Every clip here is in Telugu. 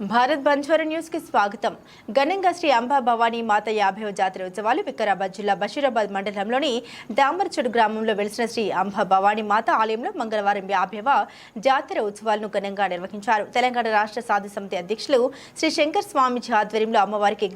భారత్ బంజారా న్యూస్కి స్వాగతం. ఘనంగా శ్రీ అంబా భవానీ మాత యాభైవ జాతర ఉత్సవాలు వికారాబాద్ జిల్లా బషీరాబాద్ మండలంలోని దామరచుడు గ్రామంలో వెలిసిన శ్రీ అంబా భవానీ మాత ఆలయంలో మంగళవారం యాభైవ జాతర ఉత్సవాలను ఘనంగా నిర్వహించారు. తెలంగాణ రాష్ట్ర సాధు సమితి అధ్యక్షులు శ్రీ శంకర్ స్వామిజీ ఆధ్వర్యంలో అమ్మవారికి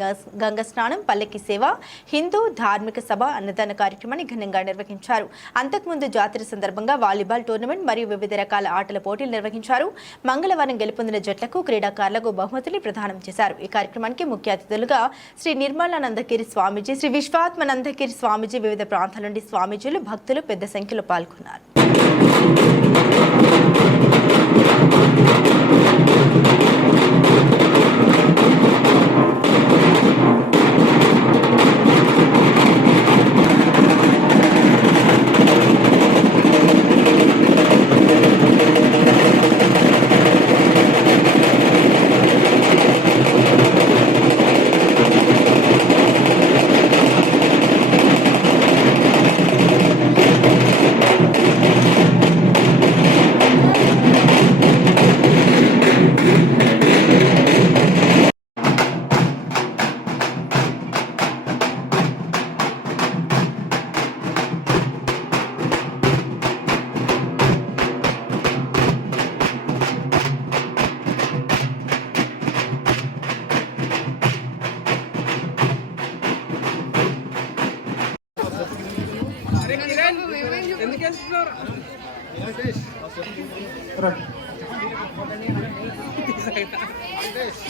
గంగ స్నానం పల్లకి సేవ హిందూ ధార్మిక సభ అన్నదాన కార్యక్రమాన్ని ఘనంగా నిర్వహించారు. అంతకుముందు జాతర సందర్భంగా వాలీబాల్ టోర్నమెంట్ మరియు వివిధ రకాల ఆటల పోటీలు నిర్వహించారు. మంగళవారం గెలుపొందిన జట్లకు క్రీడాకారులకు బహుమతులు ప్రదానం చేశారు. ఈ కార్యక్రమానికి ముఖ్య అతిథులుగా శ్రీ నిర్మలానందగిరి స్వామీజీ శ్రీ విశ్వాత్మనందగిరి స్వామీజీ వివిధ ప్రాంతాల నుండి స్వామీజీలు భక్తులు పెద్ద సంఖ్యలో పాల్గొన్నారు.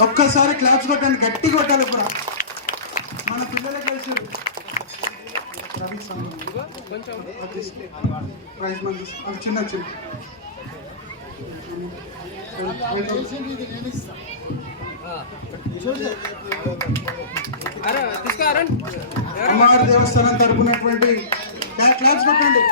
ఒక్కసారి క్లాప్స్ కొట్టండి గట్టి కొట్టాలి కూడా. మన పిల్లలకి కలిసారు ప్రైజ్. అది చిన్న చిన్న. అమ్మవారి దేవస్థానం తరపునటువంటి క్లాప్స్ కొట్టండి.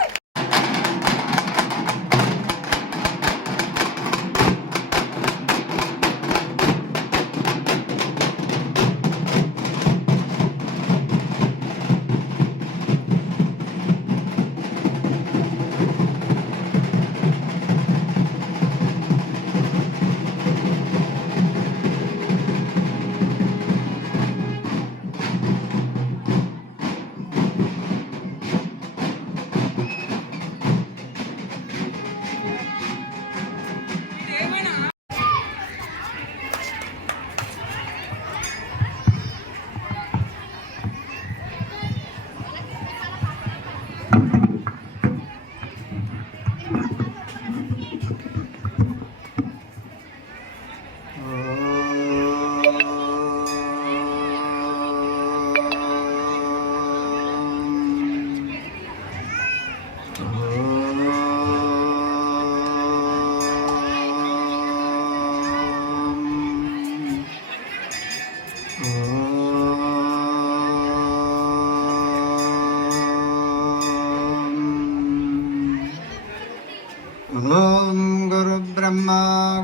ॐ गुरुब्रह्मा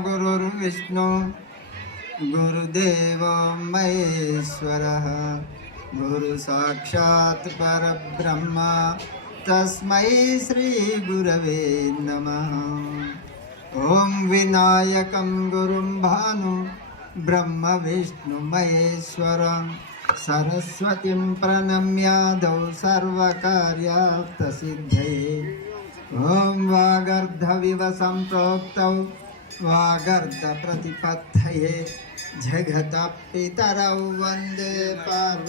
गुरुर्विष्णु गुरुदेवो महेश्वरः। गुरुसाक्षात् परब्रह्म तस्मै श्रीगुरवे नमः। ॐ विनायकं गुरुं भानु ब्रह्मविष्णुमहेश्वरं सरस्वतीं प्रणम्यादौ सर्वकार्यार्थसिद्धये ॐ वागर्धविव सम्प्रोक्तौ वागर्धप्रतिपत्तये जगतः पितरौ वंदे पार्व